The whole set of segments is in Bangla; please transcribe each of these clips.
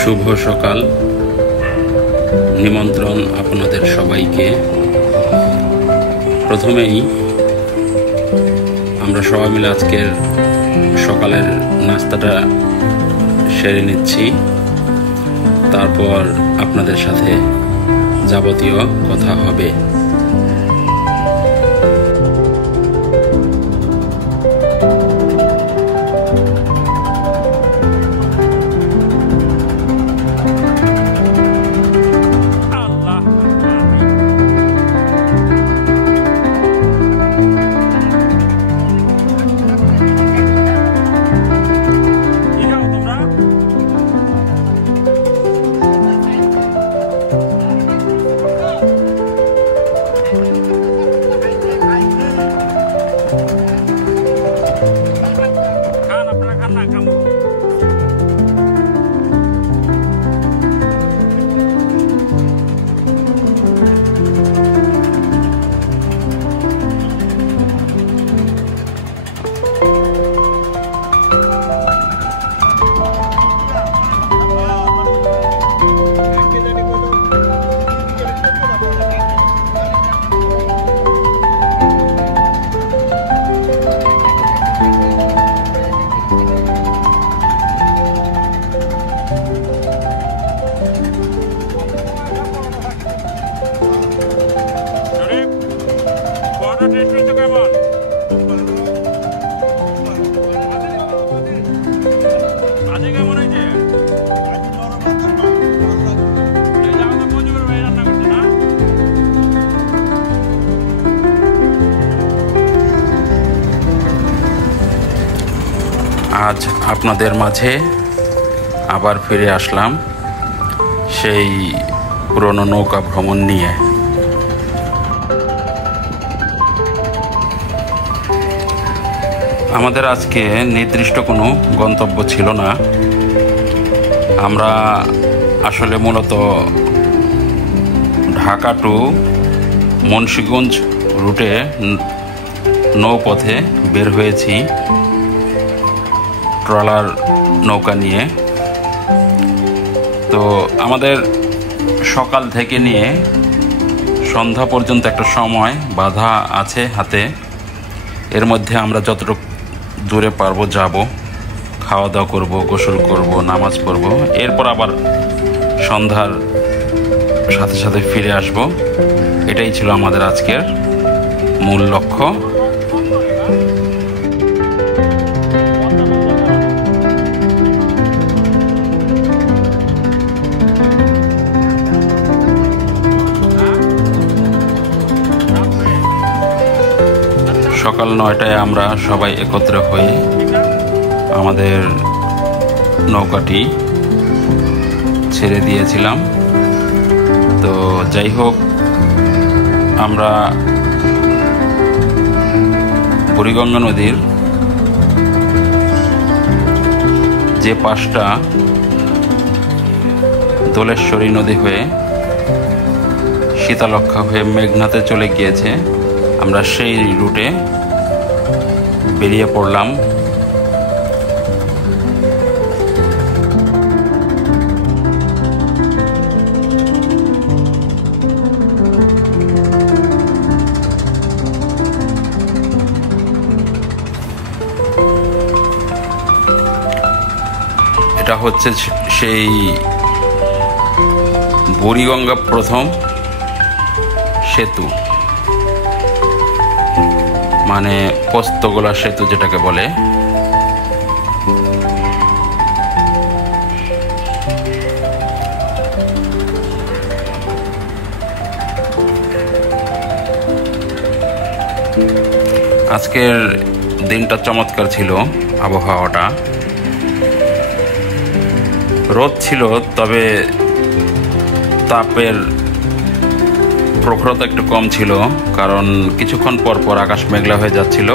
শুভ সকাল। নিমন্ত্রণ আপনাদের সবাইকে। প্রথমেই আমরা সবাই মিলে আজকের সকালের নাস্তাটা সেরে নিচ্ছি, তারপর আপনাদের সাথে যাবতীয় কথা হবে। আজ আপনাদের মাঝে আবার ফিরে আসলাম সেই পুরনো নৌকা ভ্রমণ নিয়ে। আমাদের আজকে নির্দিষ্ট কোনো গন্তব্য ছিল না। আমরা আসলে মূলত ঢাকা টু মুন্সিগঞ্জ রুটে নৌপথে বের হয়েছি ট্রলার নৌকা নিয়ে। তো আমাদের সকাল থেকে নিয়ে সন্ধ্যা পর্যন্ত একটা সময় বাধা আছে হাতে। এর মধ্যে আমরা যতটুকু দূরে পারবো যাব, খাওয়া দাওয়া করব, গোসল করব, নামাজ পড়ব, এরপর আবার সন্ধ্যার সাথে সাথে ফিরে আসব। এটাই ছিল আমাদের আজকের মূল লক্ষ্য। সকাল 9টায় আমরা সবাই একত্র হয়ে আমাদের নৌকাটি ছেড়ে দিয়েছিলাম। তো যাই হোক, আমরা বুড়িগঙ্গা নদীর যে পাশটা দোলেশ্বরী নদী হয়ে শীতলক্ষা হয়ে মেঘনাতে চলে গিয়েছে, আমরা সেই রুটে বেরিয়ে পড়লাম। এটা হচ্ছে সেই বুড়িগঙ্গা প্রথম সেতু, মানে পোস্তগোলা সেতু যেটাকে বলে। আজকের দিনটা চমৎকার ছিল, আবহাওয়াটা রোদ ছিল, তবে তাপের প্রখরতা একটু কম ছিল, কারণ কিছুক্ষণ পর পর আকাশ মেঘলা হয়ে যাচ্ছিল,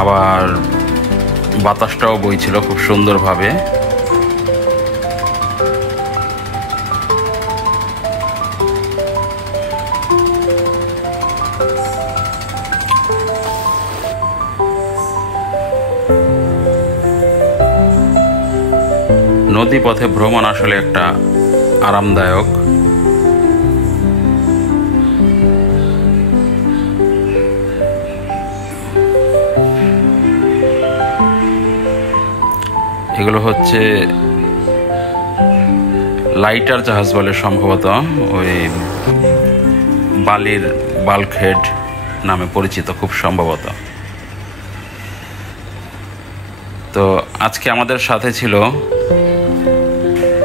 আবার বাতাসটাও বইছিল খুব সুন্দরভাবে। নদী পথে ভ্রমণ আসলে একটা আরামদায়ক। এগুলো হচ্ছে লাইটার জাহাজ বলে সম্ভবত, ওই বালির বাল্কহেড নামে পরিচিত খুব সম্ভবত। তো আজকে আমাদের সাথে ছিল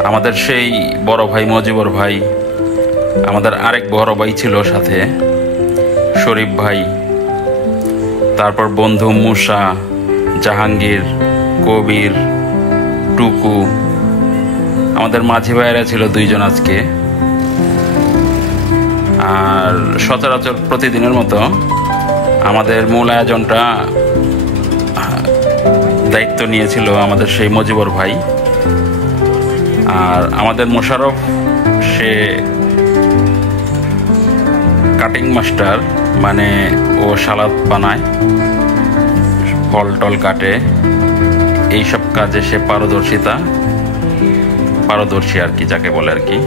আমাদের সেই বড় ভাই মজিবর ভাই, আমাদের আরেক বড় ভাই ছিল সাথে শরীফ ভাই, তারপর বন্ধু মুসা, জাহাঙ্গীর, কবির, টুকু, আমাদের মাঝি ভাইয়েরা ছিল 2 জন আজকে। আর সচরাচর প্রতিদিনের মতো আমাদের মূল আয়োজনটা দায়িত্ব নিয়েছিল আমাদের সেই মজিবর ভাই। আর আমাদের মোশারফ সে কাটিং মাস্টার, মানে ও সালাদ বানায়, ফল টল কাটে, এইসব কাজে সে পারদর্শী আর কি, যাকে বলে আর কি।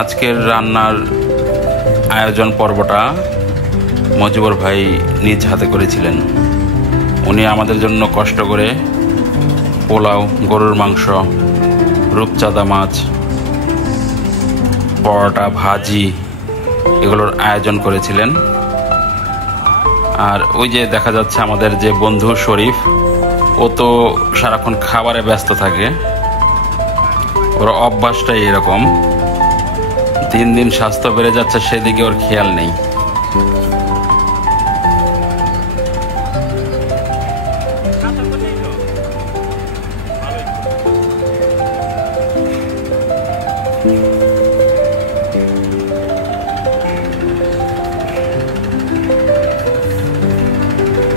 আজকের রান্নার আয়োজন পর্বটা মজিবর ভাই নিজ হাতে করেছিলেন। উনি আমাদের জন্য কষ্ট করে পোলাও, গরুর মাংস, রূপচাঁদা মাছ, পরোটা, ভাজি এগুলোর আয়োজন করেছিলেন। আর ওই যে দেখা যাচ্ছে আমাদের যে বন্ধু শরীফ, ও তো সারাক্ষণ খাবারে ব্যস্ত থাকে, ওর অভ্যাসটাই এরকম। দিন দিন স্বাস্থ্য বেড়ে যাচ্ছে, সেদিকে ওর খেয়াল নেই।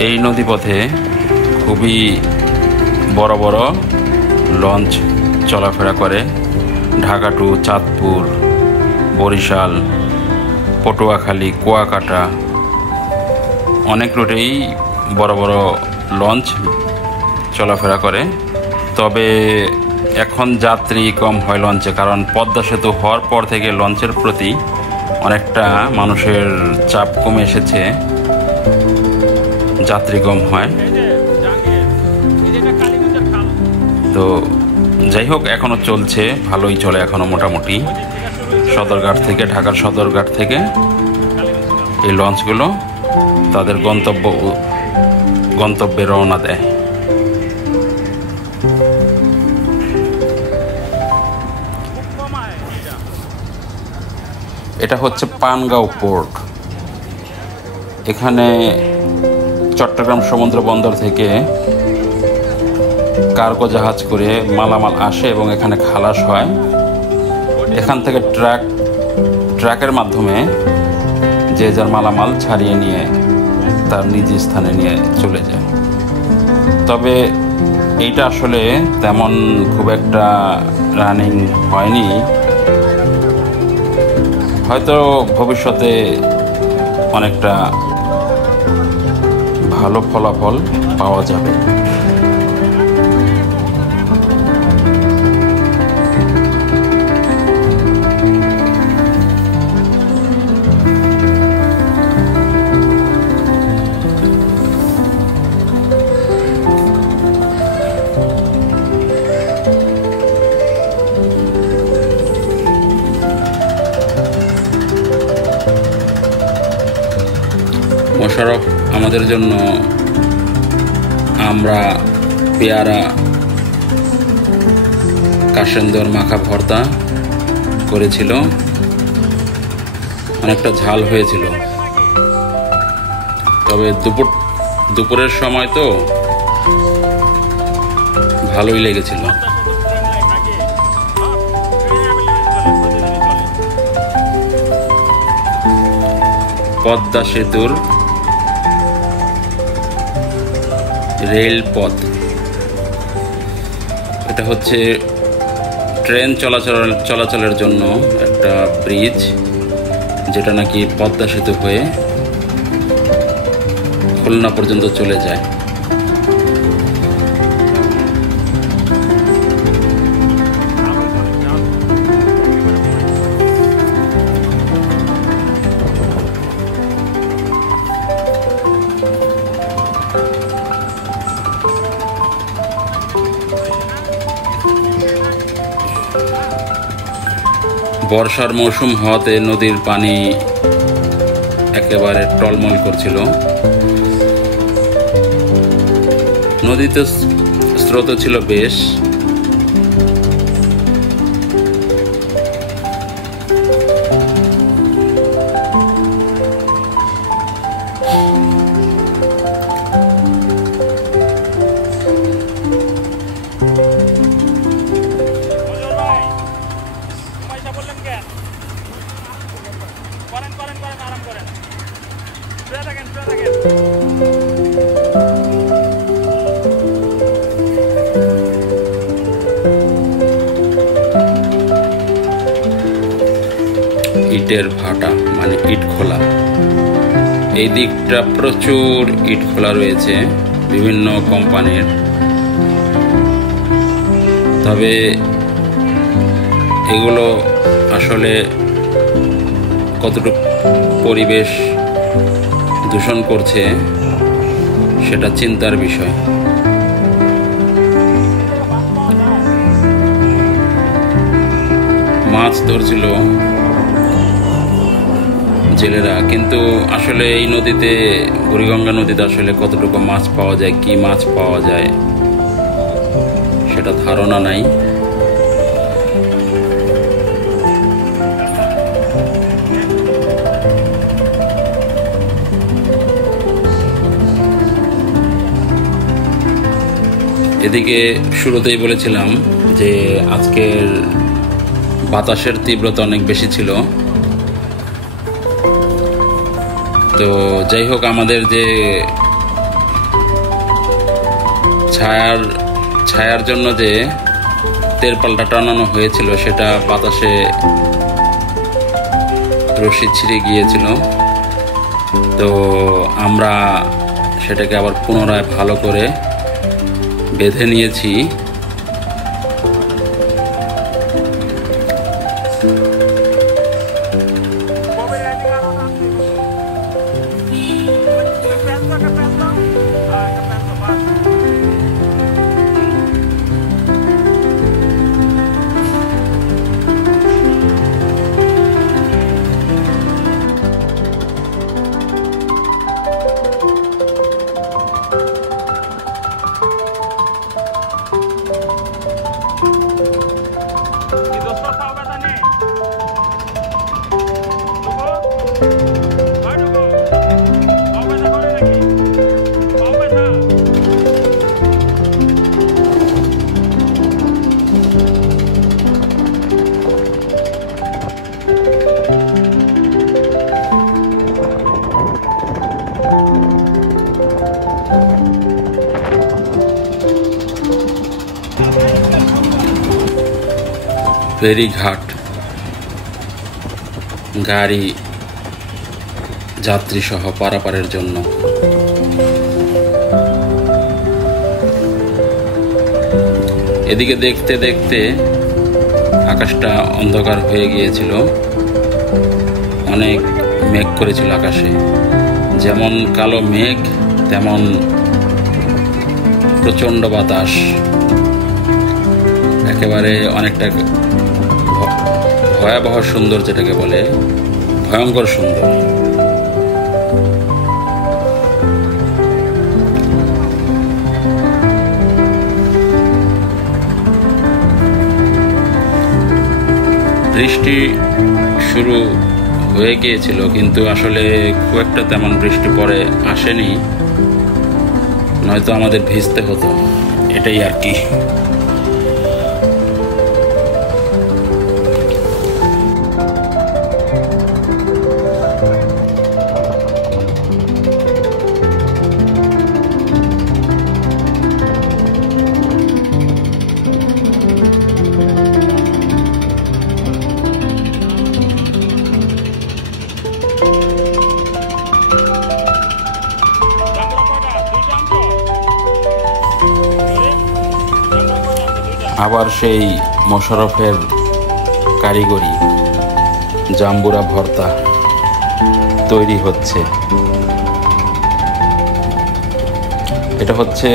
এই নদীপথে খুবই বড় বড় লঞ্চ চলাফেরা করে। ঢাকা টু চাঁদপুর, বরিশাল, পটুয়াখালী, কুয়াকাটা, অনেক রুটেই বড় বড় লঞ্চ চলাফেরা করে। তবে এখন যাত্রী কম হয় লঞ্চে, কারণ পদ্মা সেতু হওয়ার পর থেকে লঞ্চের প্রতি অনেকটা মানুষের চাপ কমে এসেছে, যাত্রী কম হয়। তো যাই হোক, এখনো চলছে, ভালোই চলে এখনো মোটামুটি। সদরঘাট থেকে, ঢাকার সদরঘাট থেকে এই লঞ্চগুলো তাদের গন্তব্যে রওনা দেয়। এটা হচ্ছে পানগাঁও পোর্ট। এখানে চট্টগ্রাম সমুদ্র বন্দর থেকে কার্গো জাহাজ করে মালামাল আসে এবং এখানে খালাস হয়। এখান থেকে ট্রাকের মাধ্যমে যে যার মালামাল ছাড়িয়ে নিয়ে তার নিজ স্থানে নিয়ে চলে যায়। তবে এইটা আসলে তেমন খুব একটা রানিং হয়নি, হয়তো ভবিষ্যতে অনেকটা ভালো ফলাফল পাওয়া যাবে। জন্য আমরা পেয়ারা কাসেন্দর মাখা ভর্তা করেছিল, অনেকটা ঝাল হয়েছিল। তবে দুপুরের সময় তো ভালোই লেগেছিল। পদ্মা সেতুর রেলপথ, এটা হচ্ছে ট্রেন চলাচলের জন্য একটা ব্রিজ, যেটা নাকি পদ্মা সেতু হয়ে খুলনা পর্যন্ত চলে যায়। বর্ষার মৌসুম হওয়াতে নদীর পানি একেবারে টলমল করছিল। নদীতে স্রোত ছিল বেশ। ইটের ভাটা মানে ইট খোলা, এই দিকটা প্রচুর ইট খোলা রয়েছে বিভিন্ন কোম্পানির। তবে এগুলো আসলে কতটুকু পরিবেশ দূষণ করছে সেটা চিন্তার বিষয়। মাছ ধরছিল জেলেরা, কিন্তু আসলে এই নদীতে, বুড়িগঙ্গা নদীতে আসলে কতটুকু মাছ পাওয়া যায়, কি মাছ পাওয়া যায় সেটা ধারণা নাই। এদিকে শুরুতেই বলেছিলাম যে আজকের বাতাসের তীব্রতা অনেক বেশি ছিল। তো যাই হোক, আমাদের যে ছায়ার জন্য যে তেরপালটা টানানো হয়েছিল সেটা বাতাসে রশি ছিঁড়ে গিয়েছিল। তো আমরা সেটাকে আবার পুনরায় ভালো করে বেঁধে নিয়েছি। ফেরিঘাট, গাড়ি যাত্রী সহ পারাপারের জন্য। এদিকে দেখতে দেখতে আকাশটা অন্ধকার হয়ে গিয়েছিল, অনেক মেঘ করেছিল আকাশে। যেমন কালো মেঘ, তেমন প্রচণ্ড বাতাস, একেবারে অনেকটা ভয়াবহ সুন্দর, যেটাকে বলে ভয়ঙ্কর সুন্দর। বৃষ্টি শুরু হয়ে গিয়েছিল, কিন্তু আসলে খুব একটা তেমন বৃষ্টি পরে আসেনি, নয়তো আমাদের ভিজতে হতো, এটাই আর কি। আবার সেই মোশাররফের কারিগরি জাম্বুরা ভর্তা তৈরি হচ্ছে। এটা হচ্ছে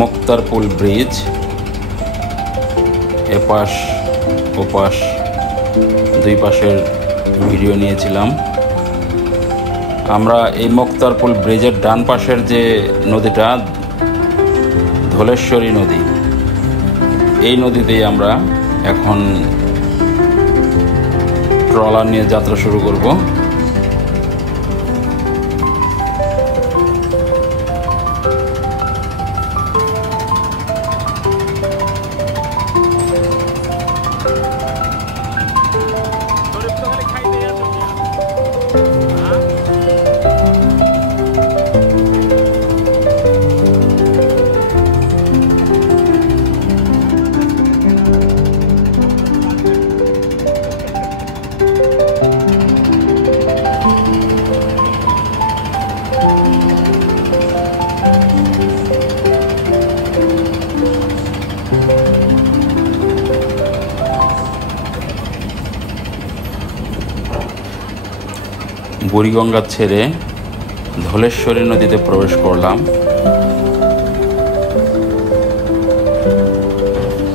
মুক্তারপুল ব্রিজ, এপাশ ওপাশ দুই পাশের ভিডিও নিয়েছিলাম আমরা। এই মুক্তারপুল ব্রিজের ডান পাশের যে নদীটা ধলেশ্বরী নদী, এই নদীতেই আমরা এখন ট্রলার নিয়ে যাত্রা শুরু করব। বুড়িগঙ্গা ছেড়ে ধলেশ্বরী নদীতে প্রবেশ করলাম।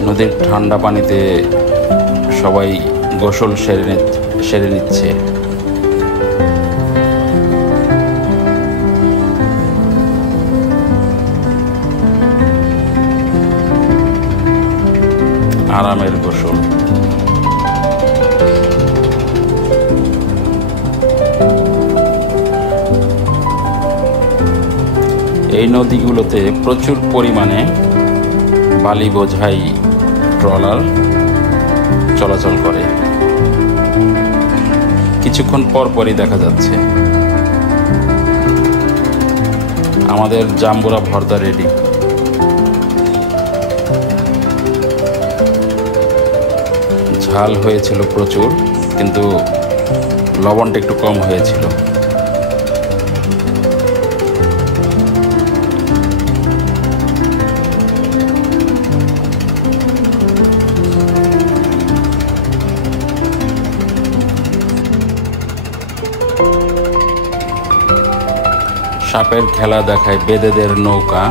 নদীর ঠান্ডা পানিতে সবাই গোসল সেরে নিচ্ছে। আরামের গোসল। এই নদীগুলোতে প্রচুর পরিমাণে বালি বোঝাই ট্রলার চলাচল করে। কিছুক্ষণ পর পরই দেখা যাচ্ছে। আমাদের জাম্বুরা ভর্তা রেডি। ঝাল হয়েছিল প্রচুর, কিন্তু লবণটা একটু কম হয়েছিল। সাপের খেলা দেখায় বেদেদের নৌকা।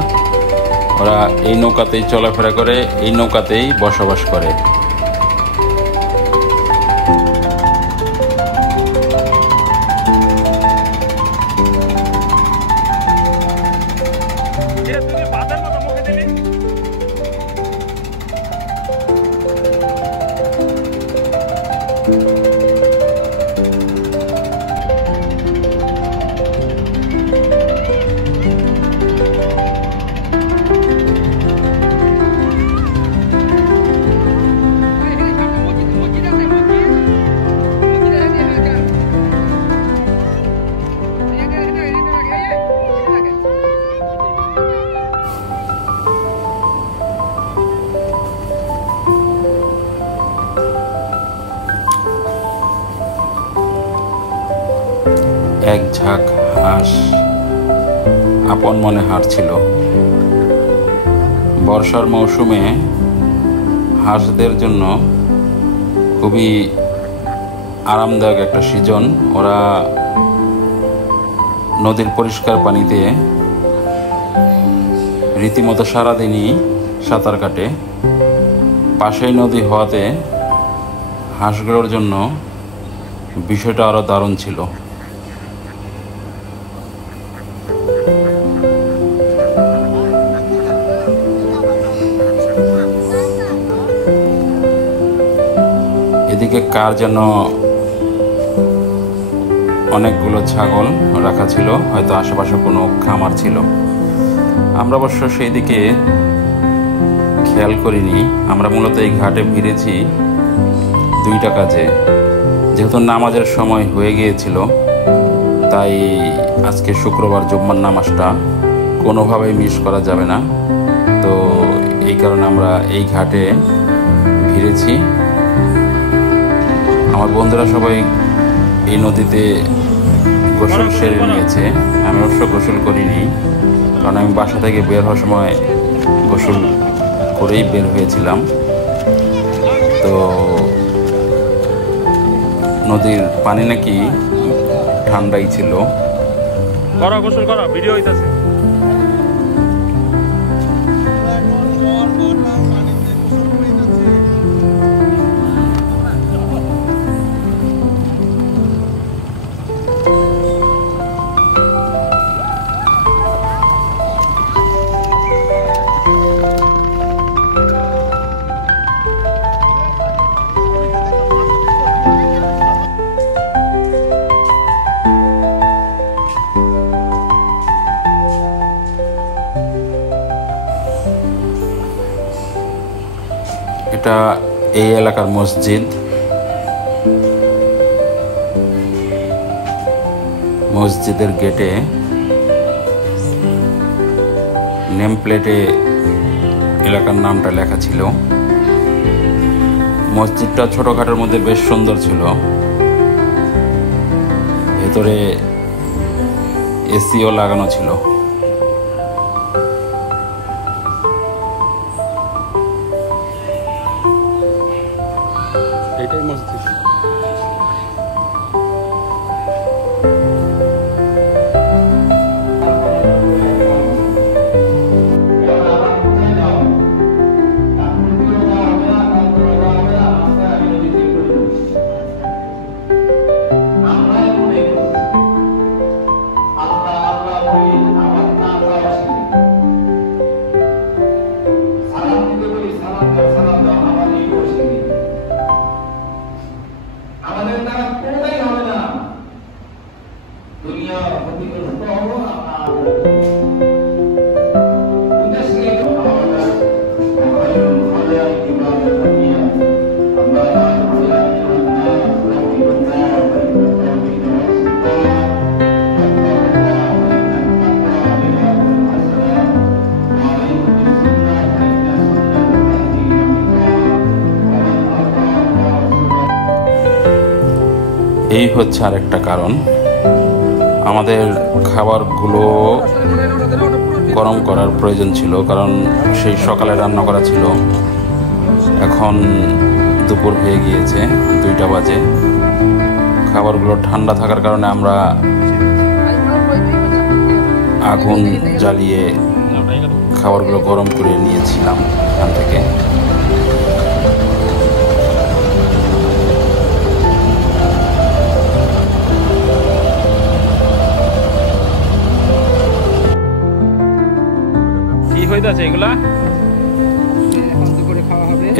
ওরা এই নৌকাতেই চলাফেরা করে, এই নৌকাতেই বসবাস করে। এক ঝাঁক হাঁস আপন মনে হাঁটছিল। বর্ষার মৌসুমে হাঁসদের জন্য খুবই আরামদায়ক একটা সিজন। ওরা নদীর পরিষ্কার পানিতে রীতিমতো সারাদিনই সাঁতার কাটে। পাশেই নদী হওয়াতে হাঁসগুলোর জন্য বিষয়টা আরও দারুণ ছিল। এদিকে কার যেন অনেকগুলো ছাগল রাখা ছিল, হয়তো আশেপাশে কোনো খামার ছিল। আমরা অবশ্য সেই দিকে খেয়াল করিনি। আমরা মূলত এই ঘাটে ভিড়েছি 2টা কাজে। যেহেতু নামাজের সময় হয়ে গিয়েছিল, তাই আজকে শুক্রবার জুম্মার নামাজটা কোনোভাবেই মিস করা যাবে না। তো এই কারণে আমরা এই ঘাটে ভিড়েছি। আমার বন্ধুরা সবাই এই নদীতে গোসল সেরে নিয়েছে। আমি অবশ্য গোসল করিনি, কারণ আমি বাসা থেকে বের হওয়ার সময় গোসল করেই বের হয়েছিলাম। তো নদীর পানি নাকি ঠান্ডাই ছিল। গোসল করা ভিডিও হইতাছে। এটা এই এলাকার মসজিদ। মসজিদের গেটে নেম প্লেটে এলাকার নামটা লেখা ছিল। মসজিদটা ছোটখাটোর মধ্যে বেশ সুন্দর ছিল। ভেতরে এসিও লাগানো ছিল। এটাই মসজিদ। এই হচ্ছে আরেকটা কারণ, আমাদের খাবারগুলো গরম করার প্রয়োজন ছিল, কারণ সেই সকালে রান্না করা ছিল। এখন দুপুর হয়ে গিয়েছে, 2টা বাজে। খাবারগুলো ঠান্ডা থাকার কারণে আমরা আগুন জ্বালিয়ে খাবারগুলো গরম করে নিয়েছিলাম এখান থেকে।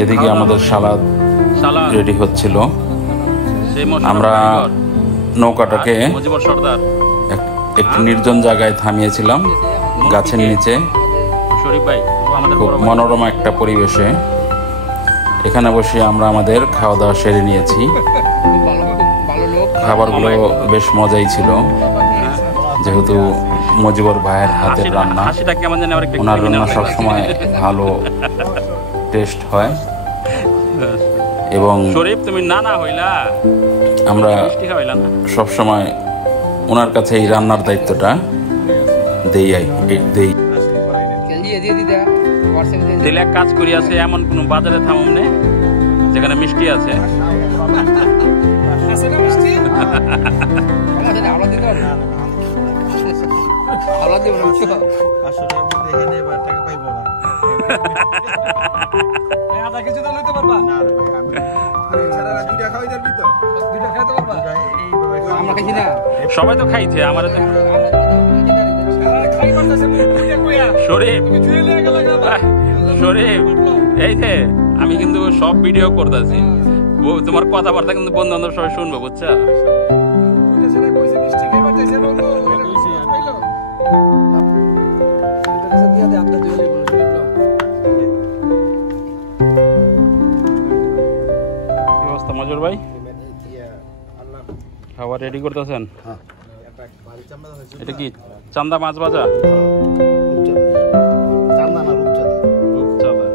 এদিকে আমাদের সালাদ রেডি হচ্ছিল। আমরা নৌকাটাকে একটি নির্জন জায়গায় থামিয়েছিলাম, গাছের নিচে, খুব মনোরম একটা পরিবেশে। এখানে বসে আমরা আমাদের খাওয়া দাওয়া সেরে নিয়েছি। খাবারগুলো বেশ মজাই ছিল, যেহেতু মজিবর ভাইয়ের হাতের রান্না। ওনার রান্না সবসময় ভালো টেস্ট হয় এবং আমরা সবসময় ওনার কাছে এই রান্নার দায়িত্বটা দেই। দিলে কাজ করি আছে এমন কোন বাজারে থামনে যেখানে মিষ্টি আছে। সবাই তো খাইছে আমার শরীফ। এই যে আমি কিন্তু সব ভিডিও করতেছি, তোমার কথাবার্তা কিন্তু বন্ধু বান্ধব সবাই শুনবো, বুঝছো? কি অবস্থা মজুর ভাই? খাবার রেডি করতেছেন? এটা কি চান্দা মাছ ভাজা? রূপচাঁদা।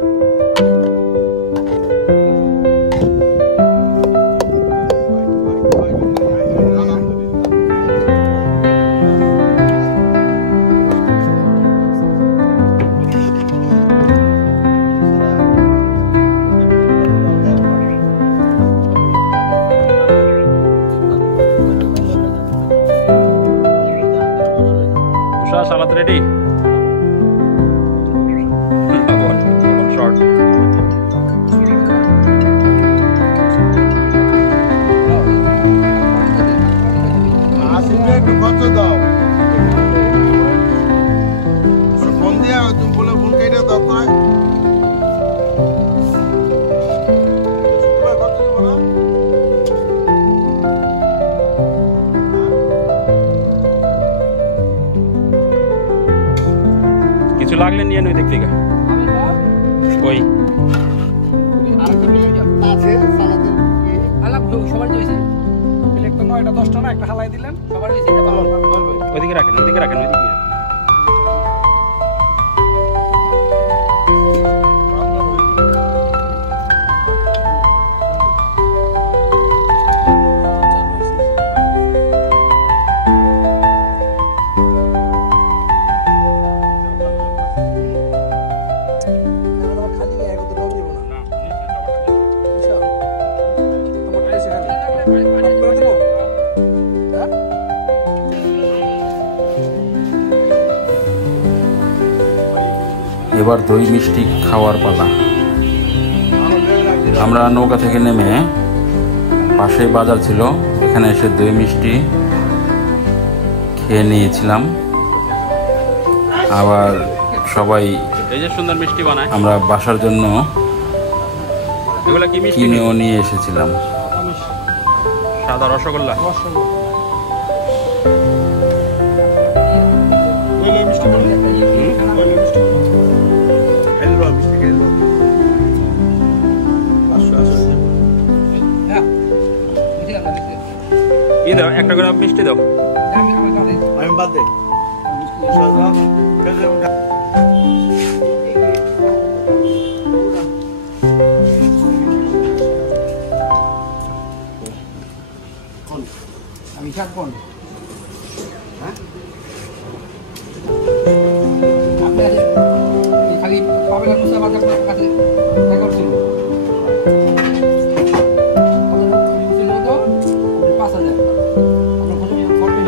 সালাদ রেডি? শর্ট। একটু খরচ দাও, ফোন দিয়া তুমি বলে ফোন কেটে দাও। কিছু লাগলে নিয়ে নই দেখতে গা। ওই ওইদিকে রাখেন, ওইদিকে রাখেন, ওইদিকে। এবার দই মিষ্টি খাওয়ার পালা। আমরা নৌকা থেকে নেমে পাশেই বাজার ছিল, এখানে এসে দই মিষ্টি খেয়ে নিয়েছিলাম। আবার সবাই এই যে সুন্দর মিষ্টি বানায়, আমরা বাসার জন্য এগুলা কি মিষ্টি? কিনেও নিয়ে এসেছিলাম। সাদা রসগোল্লা। ই দাও, একটা করে মিষ্টি দাও। আমি বাদ দে আমি থাকবন খালি পাবেন মুসাবাদ আপনার কাছে দেখা ছিল 5,000 আপনার ফটো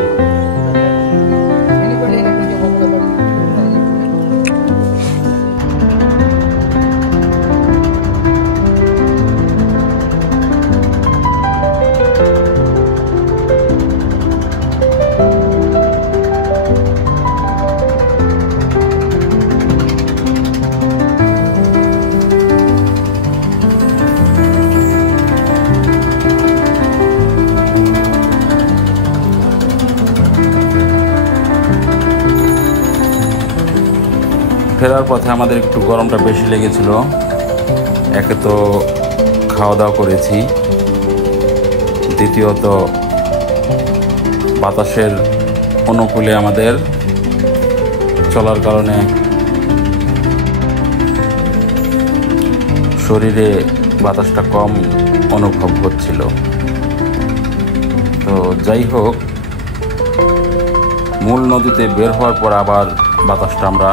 ফেরার পথে আমাদের একটু গরমটা বেশি লেগেছিল। একে তো খাওয়া দাওয়া করেছি, দ্বিতীয়ত বাতাসের অনুকূলে আমাদের চলার কারণে শরীরে বাতাসটা কম অনুভব হচ্ছিল। তো যাই হোক, মূল নদীতে বের হওয়ার পর আবার বাতাসটা আমরা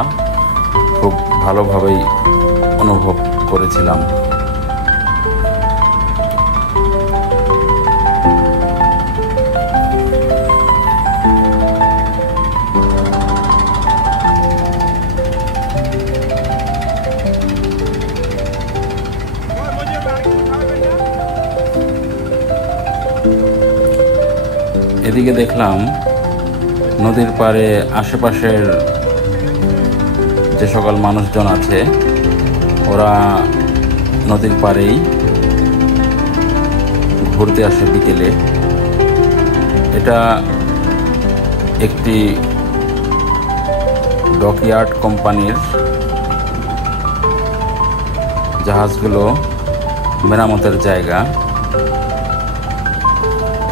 খুব ভালোভাবেই অনুভব করেছিলাম। এদিকে দেখলাম নদীর পাড়ে আশেপাশের যে সকল মানুষজন আছে ওরা নদীর পাড়েই ঘুরতে আসে বিকেলে। এটা একটি ডকইয়ার্ড কোম্পানির জাহাজগুলো মেরামতের জায়গা।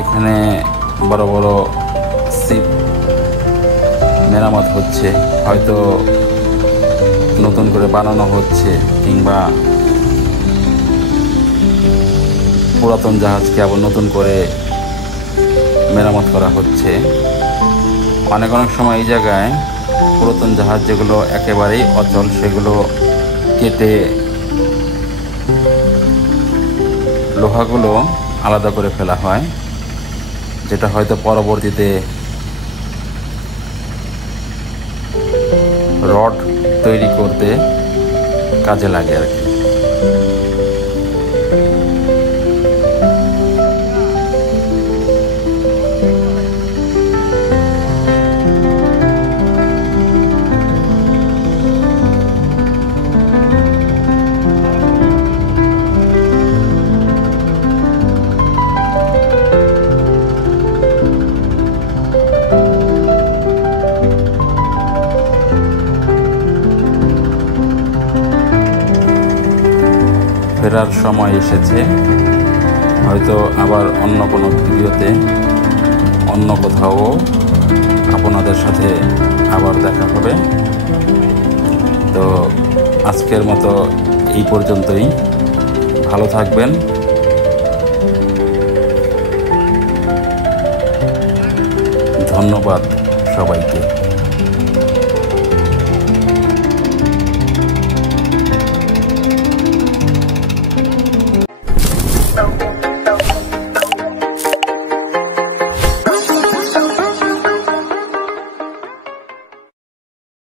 এখানে বড় বড় শিপ মেরামত হচ্ছে, হয়তো নতুন করে বানানো হচ্ছে, কিংবা পুরাতন জাহাজকে আবার নতুন করে মেরামত করা হচ্ছে। অনেক সময় এই জায়গায় পুরাতন জাহাজ যেগুলো একেবারেই অচল সেগুলো কেটে লোহাগুলো আলাদা করে ফেলা হয়, যেটা হয়তো পরবর্তীতে রড তৈরি করতে কাজে লাগে আর কি। ফেরার সময় এসেছে, হয়তো আবার অন্য কোনো ভিডিওতে অন্য কোথাও আপনাদের সাথে আবার দেখা হবে। তো আজকের মতো এই পর্যন্তই। ভালো থাকবেন। ধন্যবাদ সবাইকে।